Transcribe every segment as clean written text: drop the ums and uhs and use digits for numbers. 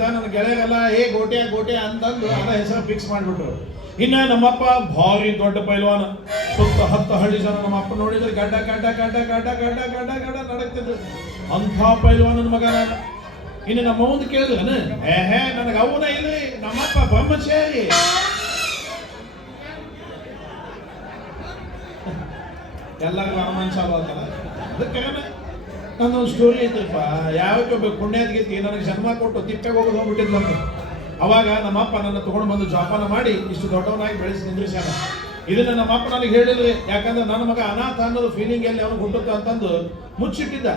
ನನ್ನ ಗೆಳೆಯರೆಲ್ಲ ಗೋಟೆ ಗೋಟೆ ಅಂತಂದು ಅದ ಹೆಸರು ಫಿಕ್ಸ್ ಮಾಡಿಬಿಟ್ರು. ಇನ್ನ ನಮ್ಮಪ್ಪ ಭಾರಿ ದೊಡ್ಡ ಪೈಲ್ವಾನ, ಸುತ್ತ 10 ಹಳ್ಳಿ ಜನ ನಮ್ಮಪ್ಪ ನೋಡಿದ್ರೆ ಗಡ್ಡ ಗಡ್ಡ ಗಡ್ಡ ಗಡ್ಡ ಗಡ್ಡ ಗಡ್ಡ ಗಡ್ಡ ನಡಕ್ತಿದ್ರು. ಅಂಥ ಪೈಲ್ವಾನನ ಮಗ ನಾನು. ಇನ್ನು ನಮ್ಮ ಅವ್ನು ಕೇಳಿದ್ರನ, ನನಗೆ ಅವನ ಇಲ್ರಿ, ನಮ್ಮಪ್ಪ ಬ್ರಹ್ಮಚಾರಿ. ಎಲ್ಲರಿಗೂ ಅನುಮಾನ ಚಾಲು ಆಗ್ತಲ್ಲ. ಅದಕ್ಕೆ ನನ್ನೊಂದು ಸ್ಟೋರಿ ಐತಪ್ಪ. ಯಾವಕ್ಕೆ ಪುಣ್ಯಾದ್ಗೀತಿ ನನಗೆ ಜನ್ಮ ಕೊಟ್ಟು ತಿಪ್ಪೆಗೆ ಹೋಗೋದು ಹೋಗ್ಬಿಟ್ಟಿದ್ ನಮ್ಗೆ. ಅವಾಗ ನಮ್ಮಪ್ಪ ನನ್ನ ತಗೊಂಡು ಬಂದು ಜೋಪಾನ ಮಾಡಿ ಇಷ್ಟು ದೊಡ್ಡವನಾಗಿ ಬೆಳೆಸಿ ನಿಂದ್ರಿಸ್ಯಾನ. ಇದನ್ನ ನಮ್ಮಪ್ಪ ನನಗೆ ಹೇಳಿದ್ರಿ, ಯಾಕಂದ್ರೆ ನನ್ನ ಮಗ ಅನಾಥ ಅನ್ನೋದು ಫೀಲಿಂಗ್ ಎಲ್ಲಿ ಅವನು ಹುಟ್ಟುತ್ತ ಅಂತಂದು ಮುಚ್ಚಿಟ್ಟಿದ್ದ.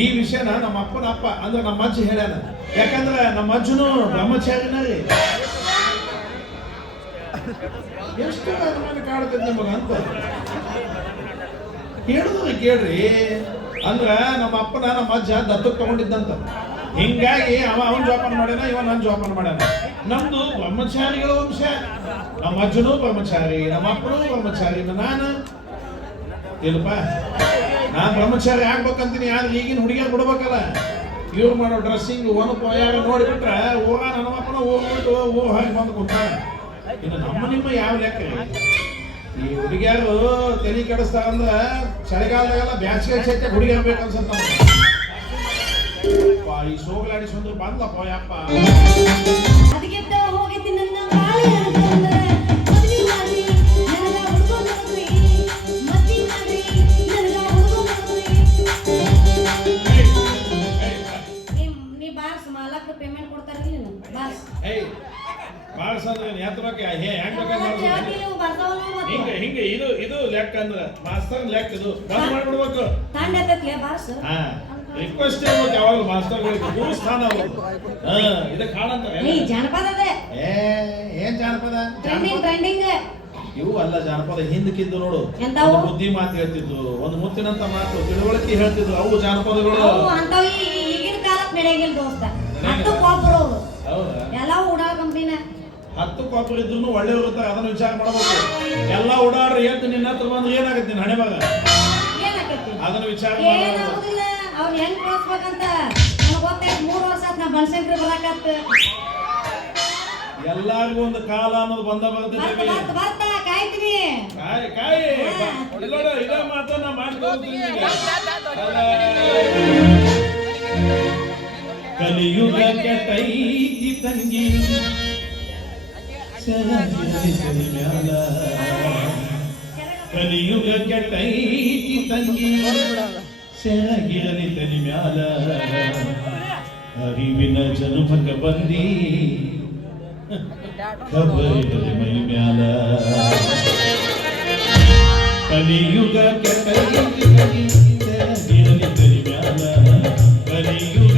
ಈ ವಿಷಯನ ನಮ್ಮ ಅಪ್ಪನ ಅಪ್ಪ ಅಂದ್ರೆ ನಮ್ಮ ಅಜ್ಜಿ ಹೇಳ್ಯಾನ. ಯಾಕಂದ್ರೆ ನಮ್ಮ ಅಜ್ಜನು ಬ್ರಹ್ಮಚಾರಿನ ರೀ. ಎಷ್ಟು ಅನುಮಾನ ಕಾಡ್ತದೆ ನಿಮಗ ಅಂತ ಕೇಳಿದ್ರೆ ಕೇಳ್ರಿ. ಅಂದ್ರ ನಮ್ಮ ಅಪ್ಪನ ನಮ್ಮ ಅಜ್ಜ ದತ್ತಕ್ಕೆ ತಗೊಂಡಿದ್ದಂತ. ಹಿಂಗಾಗಿ ಅವನ್ ಜೋಪಾನ ಮಾಡ್ಯಾನ, ಇವ ನನ್ ಜೋಪಾನ ಮಾಡ್ಯಾನ. ನಮ್ದು ಬ್ರಹ್ಮಚಾರಿಗಳ ವಂಶ. ನಮ್ಮ ಅಜ್ಜನೂ ಬ್ರಹ್ಮಚಾರಿ, ನಮ್ಮ ಅಪ್ಪನೂ ಬ್ರಹ್ಮಚಾರಿ. ನಾನು ಇಲ್ಲಪ್ಪ, ನಾನ್ ಬ್ರಹ್ಮಚಾರಿ ಆಗ್ಬೇಕಂತೀನಿ. ಆದ್ರೆ ಈಗಿನ ಹುಡುಗಿಯರು ಬಿಡ್ಬೇಕಲ್ಲ. ಇವ್ರು ಮಾಡೋ ಡ್ರೆಸ್ಸಿಂಗ್ ಒನಪ ಯಾರು ನೋಡಿಬಿಟ್ರೆ ಊರ ನನ್ನ ಮಕ್ಕಳು ಹೋಗ್ಬಿಟ್ಟು ಊರ್ ಹಾಕಿ ಬಂದು ಕೊಡ್ತಾರ. ಇನ್ನು ನಿಮ್ಮ ಯಾವ ಲೆಕ್ಕ? ಈ ಹುಡುಗಿಯರು ತಲೆ ಕೆಡಿಸ್ತಾರಂದ್ರ ಚಳಿಗಾಲದಾಗೆಲ್ಲ ಬ್ಯಾಸಿಗೆ ಸಹಿತ ಹುಡುಗಿಯರ್ ಬೇಕನ್ಸತ್ತ. ಈ ಸೋಗಲಾಡಿಸೊಂದು ಬಂದಪ್ಪ ಯಪ್ಪ. ಹಿಂಗೆ ಇದು ಲೆಕ್ಕ ಅಂದ್ರೆ ಮಾಸ್ತರ್ ಲೆಕ್ಕ. ಇದು ಬಂದ್ ಮಾಡ್ಬಿಡ್ಬೇಕು. ರಿಕ್ವೆಸ್ಟ್ ಇರ್ಬೇಕು ಯಾವಾಗಲೂ ಮಾಸ್ತರ್ಗಳಿಗೆ. ಗುರು ಸ್ಥಾನ ಅವರು. ಇದಕ್ಕೆ ಹಾಡಂತಾರೆ ಏನ್ ಜಾನಪದ? ಇವು ಅಲ್ಲ ಜಾನಪದ. ಹಿಂದಕ್ಕಿದ್ದು ನೋಡು, ಬುದ್ಧಿ ಮಾತು ಹೇಳ್ತಿದ್ರು, ಒಂದು ಮುತ್ತಿನಂತ ಮಾತು ತಿಳುವಳಿಕೆ ಹೇಳ್ತಿದ್ರು. ಅವು ಜಾನಪದಗಳು. ಹೌದಾ? 10 ಕಾಪರ್ ಇದ್ರು ಒಳ್ಳೆಯವ್ರು ಇರ್ತಾರೆ, ಅದನ್ನ ವಿಚಾರ ಮಾಡಬೇಕು. ಎಲ್ಲ ಓಡಾಡ್ರಿ ಎದ್ದು ನಿನ್ನ ಹತ್ರ ಬಂದ್ರೆ ಏನಾಗತ್ತೆ ಹಣೆ ಮಗ? ಅದನ್ನ ವಿಚಾರ ಎಲ್ಲಾರ್ಗು ಒಂದು ಕಾಲ ಅನ್ನೋದು ಬಂದ ಬರ್ತೈತಿ. ಇದೇ ಮಾತನ್ನ ಮಾಡ್ಕೊಳ್ತೀನಿ. ಕಲಿಯುಗ ಕೆಟ್ಟೈತಿ ತಂಗಿ ಕಲಿಯುಗ ಕೆಟ್ಟೈತಿ ತಂಗಿ ಸೆರಗಿರಲಿ ತನಿ ಮ್ಯಾಲ. ಅರಿವಿನ ಜನುಮಕ ಬಂದಿ ಖಬರಿರಲಿ ಮೈ ಮ್ಯಾಲ. ಕಲಿಯುಗ ಕೆಟ್ಟೈತಿ ತಂಗಿ ಸೆರಗಿರಲಿ ತನಿ ಮ್ಯಾಲ. ಕಲಿಯುಗ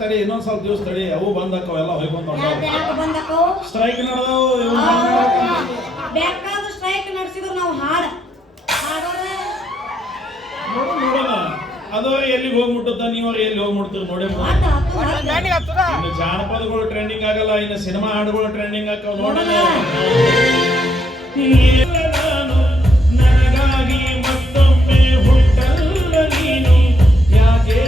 ತಡಿ, ಇನ್ನೊಂದ್ ಸ್ವಲ್ಪ ದಿವಸ ತಡಿ. ಅವು ಬಂದಕ್ಕವ ಎಲ್ಲ ಹೋಗಿ ಬಂದವು. ಸ್ಟ್ರೈಕ್ ನಡೆದವು. ಸ್ಟ್ರೈಕ್ ನಡೆಸಿದ್ರು ನಾವು ನೋಡೋಣ. ಅದು ಎಲ್ಲಿಗೆ ಹೋಗ್ಬಿಟ್ಟುತ್ತ, ನೀವ್ರು ಎಲ್ಲಿ ಹೋಗ್ಬಿಡ್ತೀರಿ ನೋಡಿ. ಇನ್ನು ಜಾನಪದಗಳು ಟ್ರೆಂಡಿಂಗ್ ಆಗಲ್ಲ, ಇನ್ನು ಸಿನಿಮಾ ಹಾಡುಗಳು ಟ್ರೆಂಡಿಂಗ್ ಆಕವ್ ನೋಡೋಣ. ನನಗಾಗಿ ಮತ್ತೊಮ್ಮೆ ಹುಟ್ಟಲ್ಲ ನೀನು ಯಾಕೆ?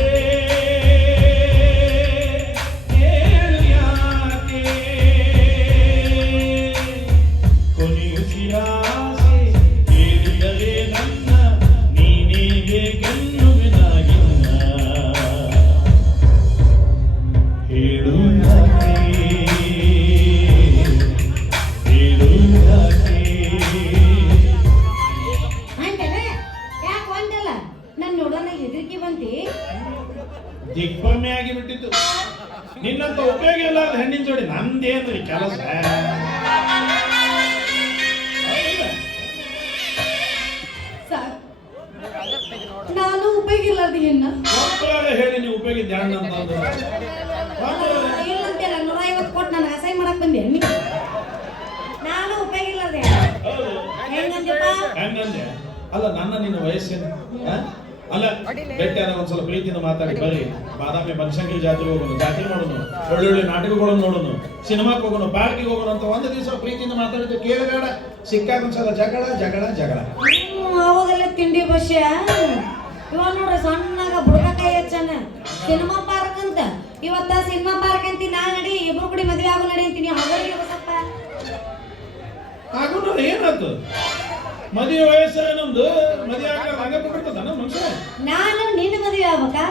ದಿಗ್ಭ್ರಮೆ ಆಗಿಬಿಟ್ಟಿತ್ತು. ನಿನ್ನಂತ ಉಪಯೋಗ ಇಲ್ಲ ಹೆಣ್ಣಿನ ಜೋಡಿ ನಂದೇನ್ರಿ ಕೆಲಸ? ಉಪಯೋಗ ಇಲ್ಲದ ಹೆಣ್ಣ ಹೇಳಿ ನೀವು ಉಪಯೋಗ ಧ್ಯಾನ ಅಂತ ಇಲ್ಲಂತೆಲ್ಲ 150 ಕೊಟ್ಟು ನನಗೆ ಅಸಹ್ಯ ಮಾಡಕ್ ಬಂದೆ ನಾನು ಉಪಯೋಗ ಇಲ್ಲದೆ ಹೆಂಗಂದೆ ಅಲ್ಲ ನನ್ನ ನಿನ್ನ ವಯಸ್ಸಿನ ಅಲ್ಲ ಬೆಟ್ಟ ಒಂದ್ಸಲ ಪ್ರೀತಿಯಿಂದ ಮಾತಾಡಿ ಬರ್ರಿ ಬಾದಾಮಿ ಬನಶಂಕರಿ ಜಾತ್ರೆ ಹೋಗೋಣ ಜಾತ್ರೆ ಮಾಡೋಣ ಒಳ್ಳೊಳ್ಳೆ ನಾಟಕಗಳನ್ನು ನೋಡೋಣ ಸಿನಿಮಾಕ್ಕೆ ಹೋಗೋಣ ಪಾರ್ಕಿಗೆ ಹೋಗೋಣ ಅಂತ ಒಂದು ದಿವಸ ಪ್ರೀತಿಯಿಂದ ಮಾತಾಡಿದ್ದು ಕೇಳಬೇಡ ಸಿಕ್ಕಾಗ ಒಂದ್ಸಲ ಜಗಳ ಜಗಳ ಜಗಳ ಅವಾಗೆಲ್ಲ ತಿಂಡಿ ಬಸ್ಯ ಇವಾಗ ನೋಡ್ರಿ ಸಣ್ಣಾಗ ಬುಡಕಾಯಿ ಹೆಚ್ಚನ ಸಿನಿಮಾ ಪಾರ್ಕ್ ಅಂತ ಇವತ್ತ ಸಿನಿಮಾ ಪಾರ್ಕ್ ಅಂತಿ ನಾ ನಡಿ ಇಬ್ರು ಕೂಡಿ ಮದುವೆ ಆಗೋ ನಡಿ ಅಂತೀನಿ ಅವರಿಗೆ ಸ್ವಲ್ಪ ಆಗೋಣ ಏನಾಯ್ತು ಮದುವೆ ವಯಸ್ಸರ ನಮ್ದು ಮದುವೆ ಆಗಲ್ಲ ಹಂಗ ಬಿಟ್ಟಿರ್ತದ ನಮ್ಮ ಮನುಷ್ಯ ನಾನು ನಿನ್ನ ಮದುವೆ ಆಗ್ಬೇಕಾ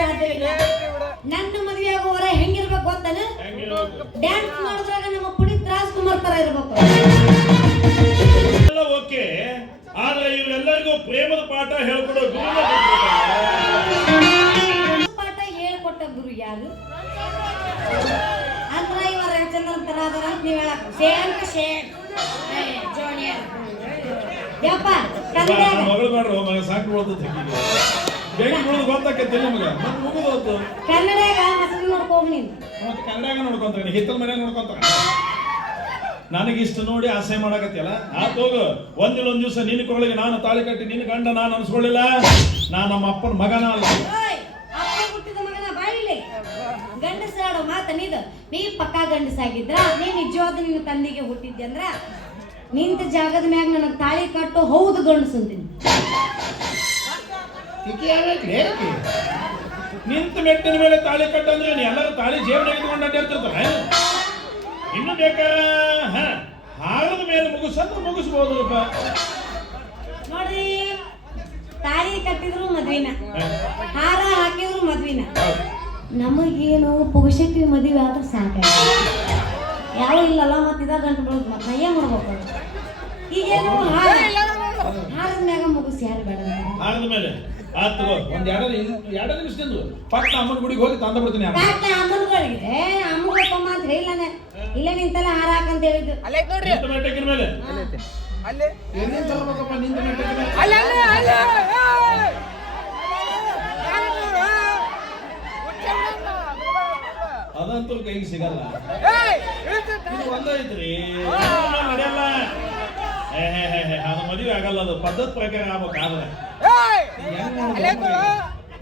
ಸಾಧ್ಯ ಇಲ್ಲ ನನ್ನ ಮದುವೆ ಆಗೋವರ ಹೆಂಗಿರ್ಬೇಕು ಗೊತ್ತಾನ ಡ್ಯಾನ್ಸ್ ಮಾಡಿದ್ರಾಗ ನಮ್ಮ ಪುನೀತ್ ರಾಜ್ಕುಮಾರ್ ತರ ಇರ್ಬೇಕು ಎಲ್ಲ ಓಕೆ ಆದ್ರೆ ಇವರೆಲ್ಲರಿಗೂ ಪ್ರೇಮದ ಪಾಠ ಹೇಳ್ಕೊಡೋ ಪಾಠ ಹೇಳ್ಕೊಟ್ಟ ಗುರು ಯಾರು ಅಂದ್ರ ಇವ ರವಿಚಂದ್ರನ್ ತರ ಅದರ ನೀವ್ ಹೇಳಕ್ ಸೇಮ್ ಟು ಸೇಮ್ ಜೋನಿಯರ್ ಯಪ್ಪ ಕನ್ನಡ ಮಗಳು ಮಾಡ್ರು ಮಗ ಸಾಕು ಬೀಳ್ತದೆ ಬೆಂಕಿ ಬೀಳೋದು ಗೊತ್ತಾಕೈತಿ ನಿಮಗೆ ಮತ್ತೆ ಮುಗಿದೋತು ಕನ್ನಡಾಗ ಮಸರು ನೋಡ್ಕೋಗ್ ನೀನು ಮತ್ತೆ ಕನ್ನಡಾಗ ನೋಡ್ಕೊಂತಾನೆ ಹಿತ್ತಲ ಮನ್ಯಾಗ ನೋಡ್ಕೊಂತಾನೆ ನನಗಿಷ್ಟು ನೋಡಿ ಆಸೆ ಮಾಡಕತ್ತಿಯಲ್ಲ ಆತ್ ಹೋಗು ಒಂದ್ ದಿವಸ ನಿನ್ನ ಕೊರಳಿಗೆ ನಾನು ತಾಳಿ ಕಟ್ಟಿ ನಿನ್ನ ಗಂಡ ನಾನು ಅನ್ಸ್ಕೊಳ್ಳಿಲ್ಲ ನಾನು ನಮ್ಮ ಅಪ್ಪನ ಮಗನ ಅಲ್ಲ ಅಪ್ಪ ಹುಟ್ಟಿದ ಮಗನ ಬಾಳಿಲೆ ಗಂಡಸಾಡೋ ಮಾತನಿದು ನೀ ಪಕ್ಕಾ ಗಂಡಸಾಗಿದ್ರ ನೀ ನಿಜವಾದ ನಿನ್ನ ತಂದೆಗೆ ಹುಟ್ಟಿದ್ದೆ ಅಂದ್ರ ನಿಂತ ಜಾಗದ ಮ್ಯಾಗ ನನಗೆ ತಾಳಿ ಕಟ್ಟು ಹೌದು ಗಂಡಸು ಅಂತೀನಿ ನಿಂತ ಮೆಟ್ಟಿನ ಮೇಲೆ ತಾಳಿ ಕಟ್ಟಂದ್ರೆ ಎಲ್ಲರೂ ತಾಳಿ ಜೇಬನಾಗ ಇಟ್ಕೊಂಡು ಅಡ್ಡಾಡ್ತಿರ್ತಾರೆ ಇನ್ನು ಬೇಕಾ ಹಾರದ ಮೇಲೆ ಮುಗಿಸಂದ್ರೆ ಮುಗಿಸ್ಬೋದಪ್ಪ ನೋಡ್ರಿ ತಾಳಿ ಕಟ್ಟಿದ್ರು ಮದ್ವಿನ ಹಾರ ಹಾಕಿದ್ರು ಮದ್ವಿನ ನಮಗೇನು ಪುರುಷಕ್ಕೆ ಮದುವೆ ಆದ್ರೆ ಸಾಕ ಯಾವ ಇಲ್ಲಲ್ಲ ಮತ್ತಿದ ಗಂಟು ಬರೋದು ಮತ್ತೆ ನಯ್ಯ ಮಾಡ್ಬೇಕು ಈಗೇನು ಹಾರದ ಮ್ಯಾಗ ಮುಗಿಸಿ ಯಾರು ಬೇಡ ಹಾರದ ಮೇಲೆ ಆತು ಒಂದ್ ಎರಡು ನಿಮಿಷ ತಿಂದು ಪಟ್ಟ ಅಮ್ಮನ ಗುಡಿಗೆ ಹೋಗಿ ತಂದ ಬಿಡ್ತೀನಿ ಅಮ್ಮನ್ಗಳಿಗೆ ಅಮ್ಮಗಪ್ಪಮ್ಮ ಅಂತ ಹೇಳಿಲ್ಲನೆ ಇಲ್ಲೇ ನಿಂತಲ್ಲ ಹಾರ ಹಾಕಂತ ಹೇಳಿದ್ದು ನಿಂತ ಮೆಟ್ಟಕಿನ ಮೇಲೆ ಎಲ್ಲಿಂದ ತರಬೇಕಪ್ಪ ನಿಂತ ಮೆಟ್ಟಕಿನ ಅದಂತೂ ಕೈಗೆ ಸಿಗಲ್ಲ ಒಂದೈತ್ರಿ ನಡೆಯಲ್ಲ ಅದು ಮದುವೆ ಆಗಲ್ಲ ಅದು ಪದ್ಧತಿ ಪ್ರಕಾರ ಆಗ್ಬೇಕಾದ್ರೆ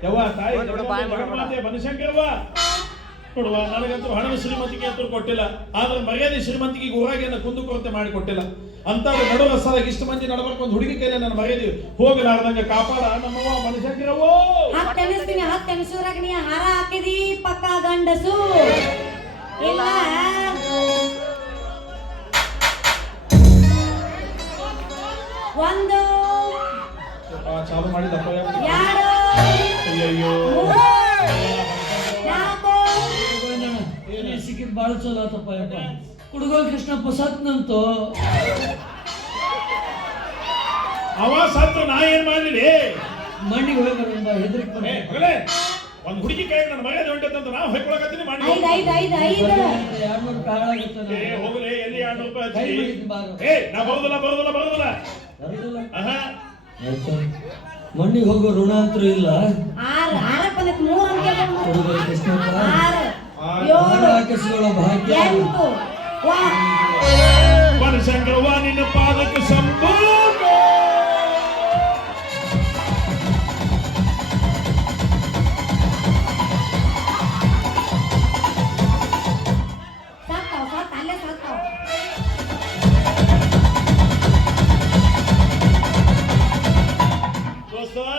ಯವ್ವ ತಾಯಿ ಬನಶಂಕರವ್ವ ನೋಡುವ ನನಗಂತೂ ಹಣದ ಶ್ರೀಮಂತಿಗೆ ಅಂತೂ ಕೊಟ್ಟಿಲ್ಲ ಆದ್ರೆ ಮರ್ಯಾದೆ ಶ್ರೀಮಂತಿಗೆ ಊರಾಗೇನ ಕುಂದು ಕೊರತೆ ಮಾಡಿ ಕೊಟ್ಟಿಲ್ಲ ಅಂತ ನಡು ರಸ್ತಾದಾಗ ಇಷ್ಟು ಮಂದಿ ನಡಬರ್ಕ ಒಂದು ಹುಡುಗಿ ಕೈಲಿ ನನ್ನ ಮರ್ಯಾದೆ ಹೋಗಲಾರ್ದಂಗೆ ಕಾಪಾಡ ನಮ್ಮವ್ವ ಬನಶಂಕರವ್ವ ಹತ್ತು ಎಣಿಸೂರಾಗ ನೀ ಹಾರ ಹಾಕಿದಿ ಪಕ್ಕ ಗಂಡಸು ಇಲ್ಲ ಒಂದು ಚಾಲು ಮಾಡಿದಪ್ಪ ಎರಡು ಅಯ್ಯಯ್ಯೋ ನಾಲ್ಕು ಸಿಕ್ಕಿದ್ ಬಾಳ ಚಲೋ ಆತಪ್ಪ ಯಪ್ಪ ಕುಡುಗೋಲ್ ಕೃಷ್ಣಪ್ಪ ಸತ್ನಂತು ಅವ ಸತ್ತು ನಾ ಏನ್ ಮಾಡ್ಲಿ ಮಂಡಿಗೆ ಹೋಗಿ ಬರೋಣ ಹೆದರಿಕೆ ಬರ ಒಂದ್ ಹುಡುಗಿ ಕೈ ನನ್ನ ಮರ್ಯಾದೆ ಹೊಂಟಂತ ನಾವು ಹೊಯ್ಕೊಳಕತ್ತೀನಿ ಮಾಡಿ 200 ರೂಪಾಯಿ ಹಾಳಾಗುತ್ತೆ ಹೋಗ್ಲಿ ಎಲ್ಲಿ 200 ರೂಪಾಯಿ ನಾ ಬರೋದಿಲ್ಲ ಮಣ್ಣಿಗೆ ಹೋಗೋ ಋಣ ಅಂತೂ ಇಲ್ಲ ಕುಡುಗೋಲ್ ಕೃಷ್ಣಪ್ಪ ಹಾಕಿಸಿಕೊಳ್ಳೋ ಭಾಗ್ಯ ಬನಶಂಕರವ್ವ ನಿನ್ನ ಪಾದಕ್ಕೆ ಸಂಪೂರ್ಣ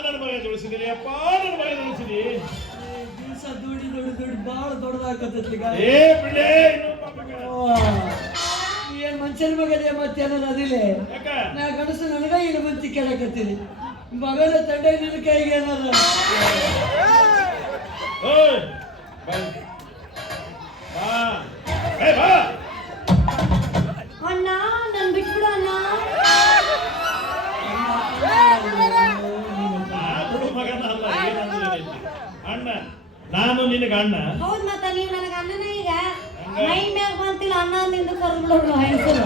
ನನ್ನ ಮಗ ಉಳಿಸಿದೀನಿ ಅಪ್ಪ ನನ್ನ ಮಗ ಉಳಿಸಿದಿ ದಿವಸ ದುಡಿ ಬಾಳ ದೊಡ್ಡದಾಗತ್ತೀಗ ಏನ್ ಮನುಷ್ಯನ ಮಗನೇ ಮತ್ತೇನ ಅದಿಲೆ ನಾ ಗಣಸು ನನಗ ಈಗ ಮಂತಿ ಕೇಳಕತ್ತೀನಿ ಮಗನ ತಂಡ ನಿನ್ನ ಕೈಗೆ ಏನಾರ ಅಣ್ಣ ನನ್ ಬಿಟ್ಬಿಡು ಅಣ್ಣ ಅಣ್ಣ ನಾನು ನಿನಗ ಅಣ್ಣ ಹೌದ್ ಮತ್ತ ನೀವ್ ನನಗ ಅಣ್ಣನ ಈಗ ಮೈ ಮ್ಯಾಗ ಬಂತಿಲ್ಲ ಅಣ್ಣ ನಿಂದು ಕರ್ಬಿಡೋಣ ಹೆಂಗಸರು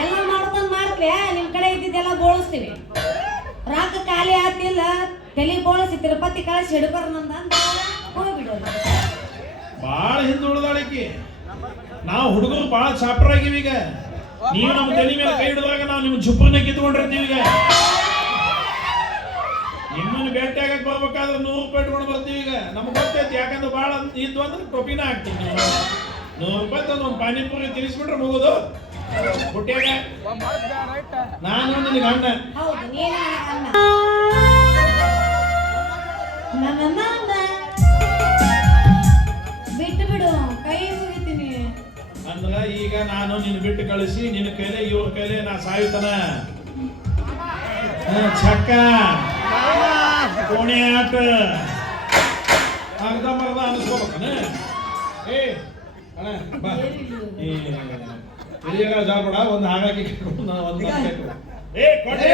ಎಲ್ಲ ಮಾಡ್ಕೊಂಡ್ ಮಾಡ್ತೀವಿ ನಿಮ್ ಕಡೆ ಇದ್ದಿದ್ದೆಲ್ಲ ಬೋಳಿಸ್ತೀವಿ ರಾಕ ಖಾಲಿ ಆತಿ ಇಲ್ಲ ತಲೆ ಬೋಳಸಿ ತಿರುಪತಿ ಕಳಿಸಿ ಹಿಡ್ಕೊರ್ ನಂದ ಅಂತ ಹೋಗ್ಬಿಡೋದು. ಬಾಳ ಹಿಂದುಳಿದಾಳಕಿ. ನಾವು ಹುಡುಗರು ಬಾಳ ಚಾಪ್ರಾಗಿವಿ. ಈಗ ನೀವು ನಮ್ಮ ತಲೆ ಮೇಲೆ ಕೈ ಹಿಡಿದಾಗ ನಾವು ನಿಮ್ಮ ಜುಪ್ಪನ್ನ ಕಿತ್ಕೊಂಡಿರ್ತೀವಿ. ಈಗ ನಿಮ್ಮನ್ನು ಭೇಟಿ ಆಗಕ್ ಬರ್ಬೇಕಾದ್ರೆ 100 ರೂಪಾಯಿ ಇಟ್ಕೊಂಡು ಬರ್ತೀವಿ. ಈಗ ನಮ್ಗೆ ಗೊತ್ತೈತಿ, ಯಾಕಂದ್ರೆ ಬಾಳ ಇದ್ವು ಅಂದ್ರೆ ಟೊಪಿನ ಹಾಕ್ತೀವಿ. 100 ರೂಪಾಯಿ ತಂದು ಒಂದು ಪಾನಿಪುರಿ ತಿನ್ನಿಸ್ಬಿಟ್ರೆ ಮುಗೋದು. ಹುಟ್ಟ್ಯಾಗ ನಾನು ನಿನಗೆ ಅಣ್ಣ. ಹೌದು, ನೀನು ಅಣ್ಣ. ನನ್ನ ಮಾಮ ಬಿಟ್ಟು ಬಿಡು, ಕೈ ಮುಗಿತೀನಿ. ಅಂದ್ರ ಈಗ ನಾನು ನಿನ್ನ ಬಿಟ್ಟು ಕಳಿಸಿ ನಿನ್ನ ಕೈಲೇ ಇವ್ರ ಕೈಲೇ ನಾ ಸಾಯ್ತಾನ. ಚಕ್ಕ ಕೋಣೆ ಆಟ ಅರ್ಧ ಮರ್ಧ ಅನಿಸ್ಕೋಬೇಕನ. ಏ ಅಣ್ಣ ಬಾ, ಈ ಹಿರಿಯರ ಜಾಗಡ ಒಂದು ಹಾಗಾಗಿ ಒಂದು ಏ ಕೊಡ್ಲಿ.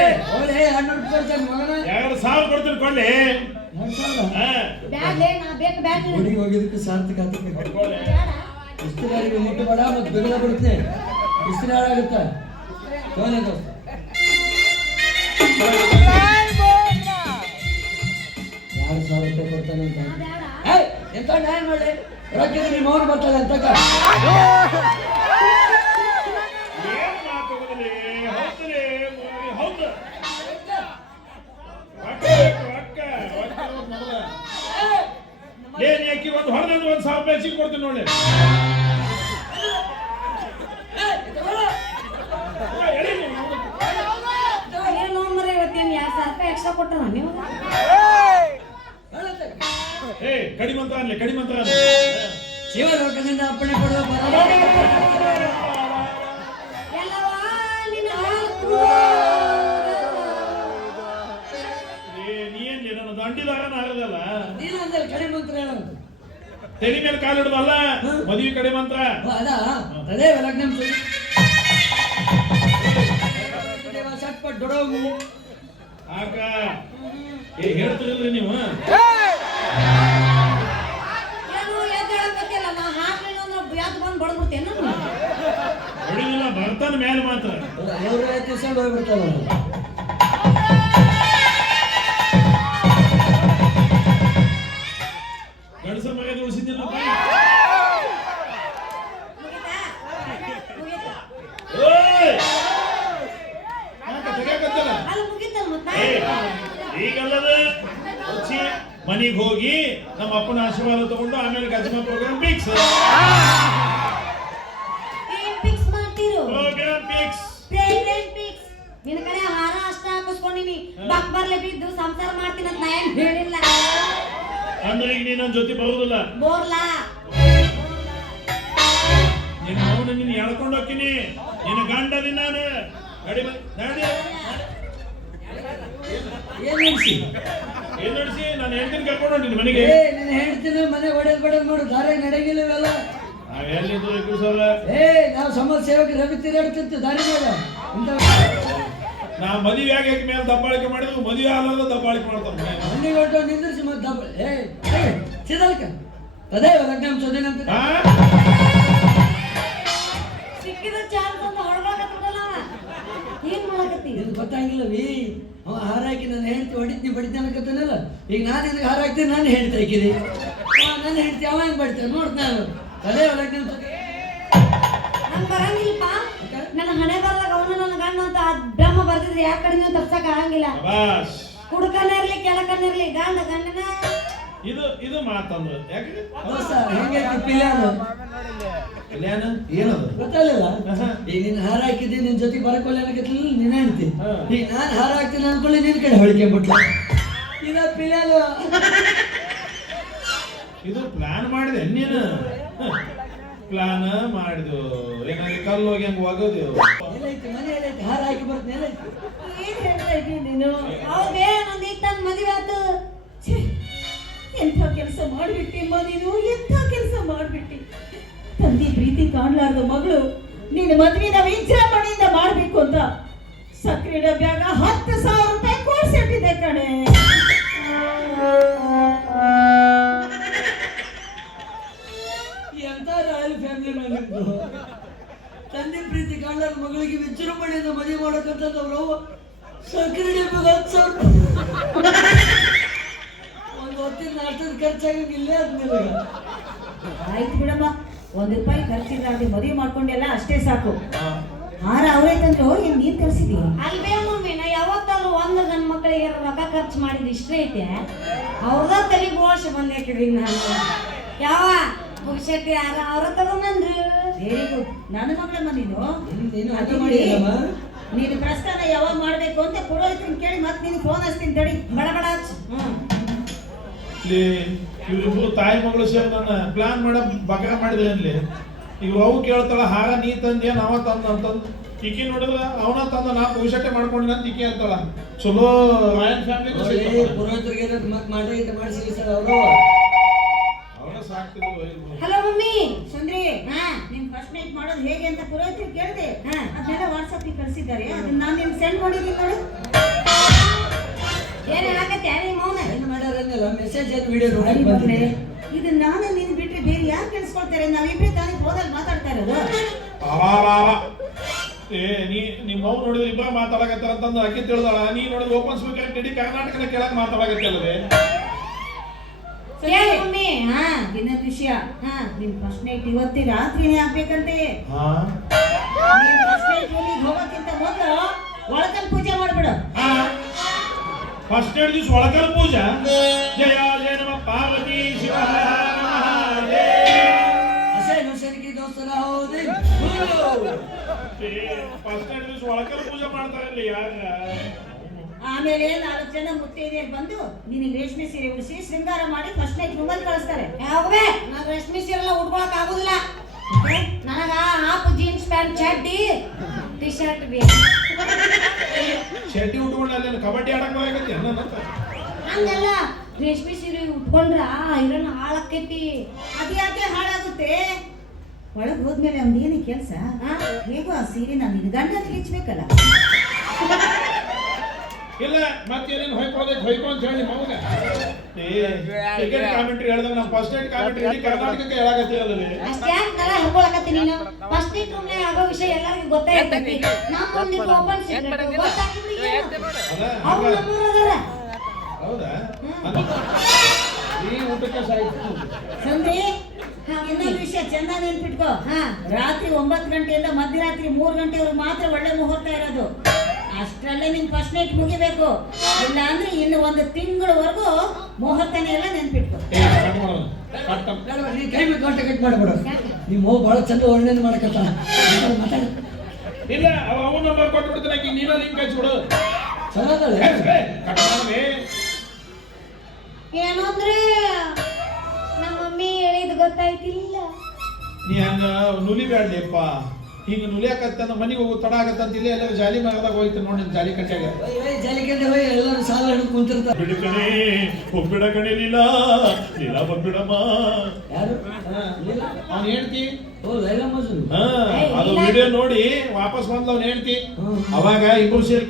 2,000 ಕೊಡ್ತೀನಿ ಕೊಡ್ಲಿ. ಬ್ಯಾಡ್ಲೆ, ನಾ ಬೇಕು ಬ್ಯಾಡ್. ಹುಡುಗಿ ಹೋಗಿದ್ದಕ್ಕೆ ಸಾರ್ಥಕ ಕೊಡ್ಲಿ. ಇಷ್ಟು ಗಾಡಿಗೆ ಮುಟ್ಟು ಬೇಡ, ಮತ್ತೆ ಬೆಗಲ ಬಿಡುತ್ತೆ, ಇಷ್ಟು ಆಗುತ್ತೆ. ತೋನೆ ದೋಸ್ತ 2,000 ರೂಪಾಯಿ ಕೊಡ್ತಾನೆ ಅಂತ. ಏಯ್ ಎಂತ ನ್ಯಾಯ ಮಾಡಿ ರೊಕ್ಕ ನಿಮ್ಮ ಅವ್ರು ಬರ್ತಾರೆ ಅಂತ. ಏನ್ ಮಾತಾಡೋದ್ರಿ? ಹೌದ್ರಿ, ಹೌದು. ಏನ್ ಯಾಕಿ ಒಂದು ಹೊರದಂದ್ರೆ 1,000 ರೂಪಾಯಿ ಹೆಚ್ಚಿಗೆ ಕೊಡ್ತೀನಿ ನೋಡಿ. ಏನು ಅಂದ್ರೆ ಇವತ್ತೇನು 2,000 ರೂಪಾಯಿ ಎಕ್ಸ್ಟ್ರಾ ಕೊಟ್ಟನ ನೀವು? ಏ ಕಡಿಮೆ ಅಂತ ಅನ್ಲಿ, ಕಡಿಮೆ ಅಂತ ಅನ್ಲಿ. ಶಿವ ಲೋಕದಿಂದ ಅಪ್ಪಣೆ ಕೊಡುವ ಎಲ್ಲವಾ ನಿನ್ನ ನೀ ಏನ್ಲಿ ನನ್ನ ದಂಡಿದಾರನ ಆಗದಲ್ಲ. ನೀನು ಅಂದ್ರೆ ಕಡಿಮೆ ಮಂತ್ರ ಹೇಳೋದು. ತಲೆ ಮೇಲೆ ಕಾಲು ಹಿಡಿದಲ್ಲ ಮದುವೆ ಕಡೆ ಮಂತ್ರ. ಅದ ಅದೇ ಲಗ್ನ ಸಟ್ಪಟ್ ದೊಡೋಗು ಆಗ ಏ ಹೇಳ್ತಿರಲ್ರಿ ನೀವು. ಏನು ಎದ್ದು ಹೇಳಬೇಕಿಲ್ಲ, ನಾ ಹಾಕ್ಲಿಲ್ಲ ಅಂದ್ರೆ ಯಾವ್ದು ಬಂದು ಬಡ್ಬಿಡ್ತೇನೆ. ಹೊಡಿದಿಲ್ಲ, ಬರ್ತಾನ ಮೇಲೆ ಮಾತ್ರ. ಎವ್ರು ಎತ್ತಿಸ್ಕೊಂಡು ಹೋಗ್ಬಿಡ್ತಾರ. ಗಂಡಸ ಮರ್ಯಾದೆ ಉಳಿಸಿದ್ದಿಲ್ಲ. ಮುಗಿತಾ? ಮುಗಿತಾ? ತೆಗಿಯಕತ್ತಲ್ಲ. ಅಲ್ಲಿ ಮುಗಿತಲ್ಲ ಮತ್ತೆ. ಈಗಲ್ಲದ ಮನೆಗೆ ಹೋಗಿ ನಮ್ಮ ಅಪ್ಪನ ಆಶೀರ್ವಾದ ತಗೊಂಡು ಆಮೇಲೆ ಗಜಮ ಪ್ರೋಗ್ರಾಮ್ ಫಿಕ್ಸ್. ಏನ್ ಫಿಕ್ಸ್ ಮಾಡ್ತೀರೋ? Programme fix. Pregnant fix. ನಿನ್ನ ಕಡೆ ಹಾರ ಅಷ್ಟ ಹಾಕಿಸ್ಕೊಂಡಿನಿ, ಬಾಕ್ ಬರ್ಲೆ ಬಿದ್ದು ಸಂಸಾರ ಮಾಡ್ತೀನಿ ಅಂತ ನಾ ಏನ್ ಹೇಳಿಲ್ಲ. ಅಂದ್ರೆ ಈಗ ನೀನು ನನ್ನ ಜೊತೆ ಬರುದಿಲ್ಲ. ಬೋರ್ಲಾ ನಿನ್ನ ಅವನು ನಿನ್ನ ಎಳ್ಕೊಂಡು ಹೋಗ್ತೀನಿ. ನಿನ್ನ ಗಂಡದಿ ನಾನು ನಡಿ ನಡಿ. ಏನ್ ನಡೆಸಿ ಏನ್ ನಡೆಸಿ ನಾನು ಹೇಳ್ತೀನಿ ಕರ್ಕೊಂಡು ನಿನ್ನ ಮನೆಗೆ. ಏ ನಿನ್ನ ಹೇಳ್ತೀನಿ ಮನೆ ಹೊಡೆದ್ ಬಡದ್ ಮಾಡು, ದಾರಿ ನಡೆಗಿಲ್ಲವೆಲ್ಲ. ಎಲ್ಲಿದ್ದು ಸರ್? ಏ ನಾವು ಸಮಾಜ ಸೇವಕರು ರವಿ ತಿರುಗಾಡ್ತಿತ್ತು ದಾರಿ ಮಾಡ ಇಂಥ ನಾ ಮದುವೆ ಆಗಿ ಮೇಲೆ ದಬ್ಬಾಳಿಕೆ ಮಾಡಿದ್ರು, ಮದುವೆ ಆಗಲ್ಲ ದಬ್ಬಾಳಿಕೆ ಮಾಡ್ತಾರೆ. ಮನೆಗೆ ಹೊಟ್ಟು ನಿಂದಿರಿಸಿ ಮತ್ತೆ ದಬ್ಬ ಸಿದಲ್ಕ ಅದೇ ಲಗ್ನ ಸೋದೇನಂತ. ಸಿಕ್ಕಿದ ಚಾನ್ಸ್ ಅಂತ ಹೊರಗಾಕತ್ತಲ್ಲ. ಏನ್ ಮಾಡಕತ್ತಿ? ನಿನ್ ಗೊತ್ತಾಗಿಲ್ಲ ವಿ ಅವ ಹಾರ ಹಾಕಿ ನನ್ನ ಹೆಂಡತಿ ಹೊಡಿದ್ನಿ ಬಡಿದ್ನಿ ಅನ್ನಕತ್ತಾನಲ್ಲ. ಈಗ ನಾನು ನಿನಗೆ ಹಾರ ಹಾಕ್ತೀನಿ, ನಾನು ಹೆಂಡತಿ ಹಾಕಿರಿ ನನ್ನ ಹೆಂಡತಿ ಅವ ಹೆಂಗ್ ಬಡಿತಾನೆ ನೋಡ್ತ ನಾನು ಅದೇ ಲಗ್ನ ನಂಗೆ ಬರಂಗಿಲ್ಲಪ್ಪ. ನನ್ನ ಹಣೆ ಬರದಾಗ ಅವನು ನನ್ನ ಗಂಡ ಅಂತ ಬ್ರಹ್ಮ ಬರ್ದಿದ್ರೆ ಯಾಕೆ ಕಡೆ ನೀವು ತಪ್ಸಕ್ ಆಗಂಗಿಲ್ಲ. ಕುಡ್ಕನಿರ್ಲಿ ಕೆಳಕನಿರ್ಲಿ ಗಂಡ ಗಂಡನ. ಇದು ಮಾತಂದ್ರೆ ಯಾಕೆ ಹೆಂಗೈತಿ ಪಿಲ್ಯಾನು ಕಲ್ಯಾಣ ಏನದು ಗೊತ್ತಾಗಲಿಲ್ಲ. ಈಗ ನಿನ್ನ ಹಾರ ಹಾಕಿದ್ದೆ ನಿನ್ ಜೊತೆ ಬರಕೊಲ್ಲ ಅನ್ನಕತ್ತಿಲ್ಲ ನೀನ್ ಹೆಂಡತಿ. ಈಗ ನಾನು ಹಾರ ಹಾಕ್ತೀನಿ ಅನ್ಕೊಳ್ಳಿ ನಿನ್ ಕಡೆ ಹೊಳಿಕೆ ಬಿಟ್ಲ. ಇದ ಪಿಲ್ಯಾನು ಇದು ಪ್ಲಾನ್ ಮಾಡಿದೆ ನೀನು. ಪ್ಲಾನ್ ಮಾಡಿದ್ವು ಏನಾಗಿ ಕಲ್ಲು ಹೋಗಿ ಹಂಗ ಹೋಗೋದು. ಎಲ್ಲೈತಿ ಮನೆ ಎಲ್ಲೈತಿ ಹಾರ ಹಾಕಿ ಬರ್ತೀನಿ ಎಲ್ಲೈತಿ. ಏನ್ ಹೇಳ್ತಾ ಇದ್ದೀನಿ ನೀನು? ಹೌದೇ ನಂದು ಈಗ ತನ್ನ ಮದುವೆ ಆತು. ಎಂಥ ಕೆಲಸ ಮಾಡಿಬಿಟ್ಟಿಮ್ಮ ನೀನು, ಎಂಥ ಕೆಲಸ ಮಾಡಿಬಿಟ್ಟಿ. ತಂದೆ ಪ್ರೀತಿ ಕಾಣ್ಲಾರ್ದ ಮಗಳು ನೀನು ಮದುವೆನ ವಿಜೃಂಭಣೆಯಿಂದ ಮಾಡ್ಬೇಕು ಅಂತ ಸಕ್ಕರೆ ಡಬ್ಬ್ಯಾಗ 10,000 ರೂಪಾಯಿ ಕೊಡ್ಸಿಟ್ಟಿದೆ ಕಣೆ. ಎಂತ ರಾಯಲ್ ಫ್ಯಾಮಿಲಿ ಮಾಡಿದ್ದು. ತಂದೆ ಪ್ರೀತಿ ಕಾಣ್ಲಾರ್ದ ಮಗಳಿಗೆ ವಿಜೃಂಭಣೆಯಿಂದ ಮದುವೆ ಮಾಡೋಕಂತಂದವ್ರು ಸಕ್ಕರೆ ಡಬ್ಬಿಗೆ 10,000 ಖರ್ಚಾಗಂಗೆ ಇಲ್ಲೇ ಅದ್ ನಿನಗೆ. ಆಯ್ತು ಬಿಡಮ್ಮ, ₹1 ಖರ್ಚಿಲ್ಲಾರ್ದೆ ಮದುವೆ ಮಾಡ್ಕೊಂಡೆಲ್ಲ ಅಷ್ಟೇ ಸಾಕು. ಹಾರ ಅವರೇ ತಂದ್ರು, ಏನ್ ನೀನ್ ತರಿಸಿದಿ? ಅಲ್ವೇ ಮಮ್ಮಿ, ನಾ ಯಾವತ್ತಾದ್ರು ಒಂದು ಗಂಡ್ ಮಕ್ಕಳಿಗೆ ರೊಕ್ಕ ಖರ್ಚು ಮಾಡಿದ್ ಇಷ್ಟೇ ಐತೆ. ಅವ್ರದ ತಲೆ ಬೋಳ್ಸಿ ಬಂದೇಕಿದೀನಿ ನಾನು. ಯಾವ ಮುಗಿಸಟ್ಟಿ ಯಾರ ಅವ್ರ ತಗೊಂಡ್ಬಂದ್ರು. Very good. ನನ್ನ ಮಗಳಮ್ಮ ನೀನು. ನೀನು ಹಠ ಮಾಡಿಲ್ಲಮ್ಮ. ನೀನು ಪ್ರಸ್ಥಾನ ಯಾವಾಗ ಮಾಡ್ಬೇಕು ಅಂತ ಪುರೋಹಿತರನ್ನ ಕೇಳಿ ಮತ್ತೆ ನೀನು ಫೋನ್ ಹಚ್ತೀನಿ ತಡಿ. ಬಡ ಬಡ ಹಚ್ಚು. ಇಲ್ಲಿ ಇವ್ರಿಬ್ರು ತಾಯಿ ಮಗಳು ಸೇರಿ ನನ್ನ ಪ್ಲಾನ್ ಮಾಡ ಬಗ್ರ ಮಾಡಿದ್ರೆ ಅಲ್ಲಿ ಇವ್ರು ಅವು ಕೇಳ್ತಾಳ ಹಾರ ನೀ ತಂದ್ಯಾ ನಾವ ತಂದ ಅಂತಂದು ಈಕಿ ನೋಡಿದ್ರ ಅವನ ತಂದ ನಾ ಪುರುಷಟ್ಟೆ ಮಾಡ್ಕೊಂಡಿನ ಅಂತ ಈಕಿ ಅಂತಾಳ. ಚಲೋ ರಾಯಲ್ ಫ್ಯಾಮಿಲಿ ಪುರೋಹಿತರಿಗೆ ಮತ್ತೆ ಮಾಡಿಸಿ ಸರ್ ಅವರು ಅವನ ಸಾಕ್ತಿದ್ರು. Hello mummy. ಸುಂದ್ರಿ, ಹಾ ನಿನ್ ಫಸ್ಟ್ ನೈಟ್ ಮಾಡೋದು ಹೇಗೆ ಅಂತ ಪುರೋಹಿತರು ಕೇಳಿದೆ. ಹಾ. ಅದನ್ನೆಲ್ಲ ವಾಟ್ಸಪ್ ಕಳಿಸಿದ್ದಾರೆ, ಅದನ್ನ ನಾನು ನಿನ್ ಸೆಂಡ್ ಮಾಡಿದ್ದೀನಿ ನೋಡು. ಏನ್ ಹೇಳಕತ್ತಿ ನಿಮ್ಮ ಮೌನ? ಏನು ಮಾಡ್ಯಾರನ್ನಲ್ಲ ಮೆಸೇಜ್ ಏನು ವಿಡಿಯೋ ಅಯ್ಯ ನೋಡಕ್ ಮಗ್ಳೇ, ಬಂದಿದ್ದೆ. ಇದು ನಾನು ನಿನ್ ಬಿಟ್ರೆ ಬೇರೆ ಯಾರು ಕೇಳಿಸ್ಕೊಳ್ತಾರೆ? ನಾವಿಬ್ರೇ ತಾನೇ ಫೋನಲ್ಲಿ ಮಾತಾಡ್ತಾ ಇರೋದು. ಏ ನಿಮ್ಮ ಅವ್ನು ನೋಡಿದ್ರೆ ಇಬ್ಬರ ಮಾತಾಡಕತ್ತಾರ ಅಂತಂದು ಅಕ್ಕಿ ತಿಳಿದಾಳ. ನೀ ನೋಡಿದ್ರೆ ಓಪನ್ ಸ್ಪೀಕರ್ ಇಡೀ ಕರ್ನಾಟಕದ ಕೆಳಗೆ ಮಾತಾಡಕತ್ತಲ್ಲದೆ. ಹೇಳು ಮಮ್ಮಿ. ಹಾ ಇನ್ನೊಂದು ವಿಷಯ, ಹಾ ನಿನ್ ಫಸ್ಟ್ ನೈಟ್ ಇವತ್ತೇ ರಾತ್ರಿನೇ ಆಗ್ಬೇಕಂತೆ. ನೀನ್ ಫಸ್ಟ್ ನೈಟ್ ರೂಮಿಗೆ ಹೋಗೋಕ್ಕಿಂತ ಮೊದಲು ಒಳಕಲ್ ಪೂಜೆ ಮಾಡ್ಬಿಡು. ಫಸ್ಟ್ ಏಡ್ ದಿವ್ಸ ಒಳಕಲ್ ಪೂಜಾ. ಜಯ ಜಯ ನಮ ಪಾರ್ವತಿ ಶಿವ ದೋಸ್ತರ ಹೌದು. ಫಸ್ಟ್ ಏಡ್ ದಿವ್ಸ ಒಳಕಲ್ ಪೂಜೆ ಮಾಡ್ತಾರಲ್ಲಿ ಯಾರ. ಆಮೇಲೆ 4 ಜನ ಮುತ್ತೈದೆಯರು ಬಂದು ನಿನಗೆ ರೇಷ್ಮೆ ಸೀರೆ ಉಡಿಸಿ ಶೃಂಗಾರ ಮಾಡಿ ಫಸ್ಟ್ ನೈಟ್ ರೂಮಲ್ಲಿ ಕಳಿಸ್ತಾರೆ. ಯಾವಾಗೇ ನಾನು ರೇಷ್ಮೆ ಸೀರೆ ಎಲ್ಲ ಉಟ್ಕೊಳಕ್ ಆಗುದಿಲ್ಲ. ನನಗ ಹಾಫ್ ಜೀನ್ಸ್ ಪ್ಯಾಂಟ್ ಚಡ್ಡಿ ಟಿ ಶರ್ಟ್ ಬೇಕು. ಚಡ್ಡಿ ಉಟ್ಕೊಂಡು ಅಲ್ಲಿ ಕಬಡ್ಡಿ ಆಡಕ್ ಹೋಗತ್ತೆ ಹಂಗಲ್ಲ, ರೇಷ್ಮೆ ಸೀರೆ ಉಟ್ಕೊಂಡ್ರ ಐರನ್ ಹಾಳಾಕೈತಿ. ಅದ್ಯಾಕೆ ಹಾಳಾಗುತ್ತೆ? ಒಳಗ್ ಹೋದ್ಮೇಲೆ ಅವ್ನೇನು ಕೆಲಸ? ಹೇಗೋ ಆ ಸೀರೆ ನಾನು ನಿನ್ ಗಂಡ ಹಚ್ಬೇಕಲ್ಲ. ಇಲ್ಲ ಮತ್ತೇನೇನು ಹೊಯ್ಕೊಳ್ಳೋದಕ್ಕೆ ಹೊಯ್ಕೊ ಅಂತ ಹೇಳಿ ಮೌನ. ಕ್ರಿಕೆಟ್ ಕಾಮೆಂಟ್ರಿ ಹೇಳಿದಾಗ ನಮ್ಮ ಫಸ್ಟ್ ನೈಟ್ ಕಾಮೆಂಟ್ರಿ ಕರ್ನಾಟಕಕ್ಕೆ ಹೇಳಾಕತ್ತೀರಲ್ಲ. ಅಷ್ಟೇ ತಲ ಹರ್ಕೊಳಕತ್ತಿ ನೀನು. ಫಸ್ಟ್ ನೈಟ್ ರೂಮ್ನೇ ಆಗೋ ವಿಷಯ ಎಲ್ಲರಿಗೂ ಗೊತ್ತೇ ಇರ್ತೈತಿ. ನಮ್ಮ ಮುಂದಿನ ಓಪನ್ ಸೀಕ್ರೆಟ್ ಗೊತ್ತಾಗಿದ್ರಿ ಅವ್ರು ನಮ್ಮೂರದಾರ. ಹೌದಾ? ಈ ಊಟಕ್ಕೆ ಸಾಯ್ತು. ಸಂದ್ರಿ, ಇನ್ನೊಂದು ವಿಷಯ ಚೆನ್ನಾಗಿ ನೆನ್ಪಿಟ್ಕೋ. ರಾತ್ರಿ 9 ಗಂಟೆಯಿಂದ ಮಧ್ಯರಾತ್ರಿ 3 ಗಂಟೆವರೆಗೆ ಮಾತ್ರ ಒಳ್ಳೆ ಮುಹೂರ್ತ ಇರೋದು. ಅಷ್ಟರಲ್ಲೇ ನಿನ್ ಫಸ್ಟ್ ನೈಟ್ ಮುಗಿಬೇಕು. ಇಲ್ಲ ಅಂದ್ರೆ ಇನ್ನು 1 ತಿಂಗಳವರೆಗೂ ಮುಹೂರ್ತನೇ ಎಲ್ಲ ನೆನ್ಪಿಟ್ಕೋ. ನೀ ಕೈ ಬಿಟ್ಟು ಗಂಟೆ ಕಟ್ ಮಾಡ್ಬಿಡು. ನಿಮ್ಮ ಹೋಗಿ ಬಹಳ ಚಂದ ವರ್ಣನೆ ಮಾಡಕತ್ತ ಮಾತಾಡ. ಇಲ್ಲ ಅವ ನಂಬರ್ ಕೊಟ್ಬಿಡ್ತಾನೆ, ಆಕಿ ನೀನ ಲಿಂಕ್ ಹಚ್ಬಿಡು. ಚೆನ್ನಾಗಲ್ಲ ಏನು ಅಂದ್ರೆ ನಮ್ಮ ಮಮ್ಮಿ ಹೇಳಿದ್ ಗೊತ್ತಾಯ್ತಿಲ್ಲ. ನೀ ಹಂಗ ನುಲಿ ಬ್ಯಾಡ್ಲಿಪ್ಪ. ಹಿಂಗ ನುಲಿಯಾಕತ್ತ ಮನೆಗೆ ಹೋಗು ತಡ ಆಗತ್ತಂತ ಇಲ್ಲಿ ಎಲ್ಲ ಜಾಲಿ ಮರದಾಗ ಹೋಯ್ತು ನೋಡಿ ಜಾಲಿ ಕಟ್ಟಾಗ ಜಾಲಿಕಟ್ಟೆ ಹೋಗಿ ಎಲ್ಲರೂ ಸಾಲ ಹಿಡಿದು ಕುಂತಿರ್ತಾರೆ. ಬಿಡಕಣೆ ಒಬ್ಬಿಡ ಕಣೆ ಲೀಲಾ ಲೀಲಾ ಬಂದ್ಬಿಡಮ್ಮ. ಯಾರು ಅವ್ನು ಹೇಳ್ತಿ ಓ ಲೈಲಾ ಮಜು. ಅದು ವಿಡಿಯೋ ನೋಡಿ ವಾಪಸ್ ಬಂದ್ ಅವ್ನು ಹೇಳ್ತಿ. ಅವಾಗ ಇಬ್ರು ಸೇರಿ